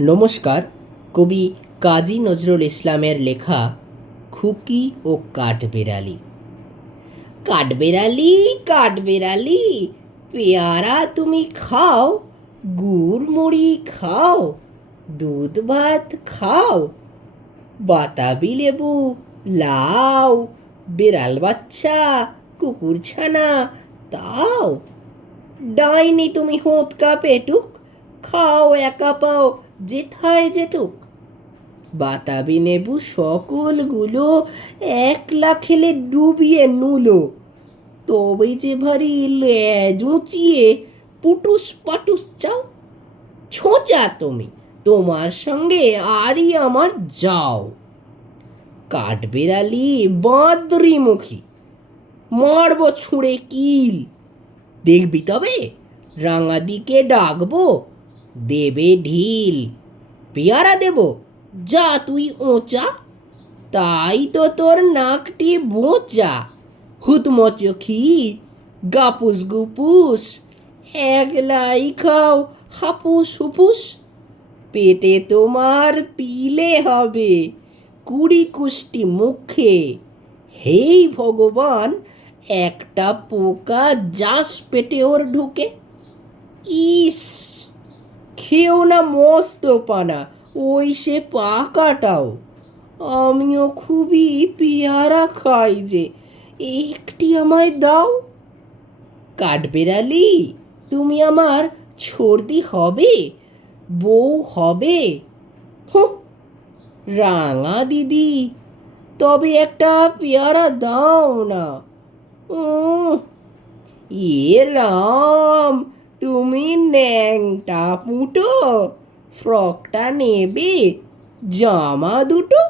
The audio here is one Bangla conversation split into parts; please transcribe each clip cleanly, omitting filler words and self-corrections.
নমস্কার। কবি কাজী নজরুল ইসলামের লেখা খুকি ও কাঠবেড়ালি। কাঠবেড়ালি, কাঠবেড়ালি, পেয়ারা তুমি খাও, গুড় মুড়ি খাও, দুধ ভাত খাও, বাতাবি লেবু লাও, বেড়াল বাচ্চা কুকুর ছানা তাও। ডাইনি তুমি হোঁতকা পেটুক, খাও একা পাও যেথায় যেতুক। বাতাবি নেবু সকলগুলো একলা খেলে ডুবিয়ে নুলো, তবে যে ভারী লেজ উঁচিয়ে পুটুস পাটুস চাও। ছোঁচা তুমি, তোমার সঙ্গে আরই আমার যাও। কাঠবেড়ালি বাঁদরি মুখী, মারব ছুঁড়ে কিল। দেখবি তবে রাঙাদিকে ডাকবো, দেবে ঢিল। পেয়ারা দেব, যা তুই ওচা, তাই তো তোর নাকটি বোঁচা। হুতমচোখি গাপুস গুপুস, একলাই খাও হাপুস হুপুস। পেটে তোমার পিলে হবে, কুড়ি কুষ্টি মুখে। হেই ভগবান, একটা পোকা যাস পেটে ওর ঢুকে। ইস, খেও না মস্ত পানা, ওই সে পাকাটাও। আমিও খুবই পেয়ারা খাই যে, একটি আমায় দাও। কাঠবেড়ালি, তুমি আমার ছর্দি হবে, বউ হবে। হুঁ, রাঙা দিদি, তবে একটা পেয়ারা দাও না। উহ, এ রাম, তুমি ন্যাংটা পুঁটো, ফ্রকটা নেবে, জামা দুটো।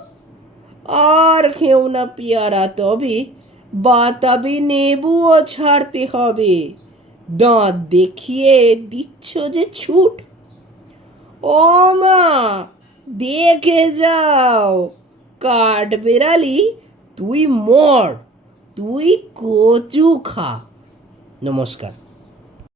আর খেও না পেয়ারা তবে, বাতাবি নেবুও ছাড়তে হবে। দাঁত দেখিয়ে দিচ্ছ যে ছুট। ও মা, দেখে যাও, কাঠবেড়ালি তুই মর, তুই কচু খা। নমস্কার।